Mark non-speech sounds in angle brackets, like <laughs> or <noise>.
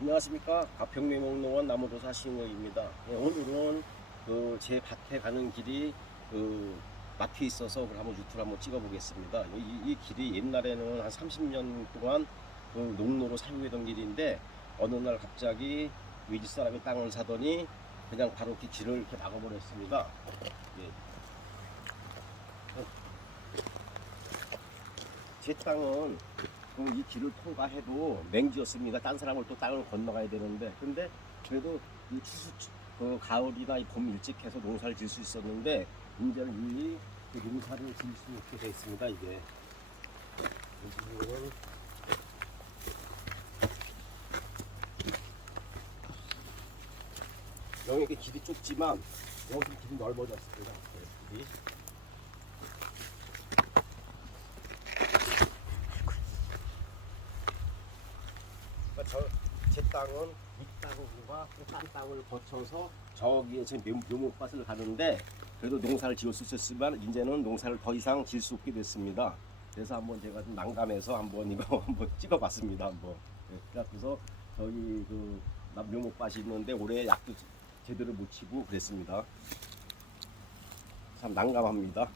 안녕하십니까 가평미목농원 나무도사 신호입니다. 네, 오늘은 그 제 밭에 가는 길이 그 막혀 있어서 그걸 한번 유튜브 한번 찍어 보겠습니다. 이, 이 길이 옛날에는 한 30년 동안 그 농로로 사용했던 길인데 어느 날 갑자기 외지 사람이 땅을 사더니 그냥 바로 이렇게 길을 이렇게 막아버렸습니다. 예. 제 땅은 그럼 이 길을 통과해도 맹지였습니다. 딴 사람을 또 땅을 건너가야 되는데, 근데 그래도 이 추수 그 가을이나 이봄 일찍 해서 농사를 지을 수 있었는데 이제는 이그 농사를 지을 수 없게 돼 있습니다. 이게 여기 이렇게 길이 좁지만 여기 길이 넓어졌습니다. 네, 길이. 그러니까 저 제 땅은 이 땅과 딴 땅을 거쳐서 저기에 제 묘- 묘목밭을 가는데 그래도 농사를 지을 수 있었지만 이제는 농사를 더 이상 지을 수 없게 됐습니다. 그래서 한번 제가 좀 난감해서 한번 이거 <laughs> 한번 찍어봤습니다. 한번. 네, 그래서 저기 그 묘목밭이 있는데 올해 약도 제대로 못 치고 그랬습니다. 참 난감합니다.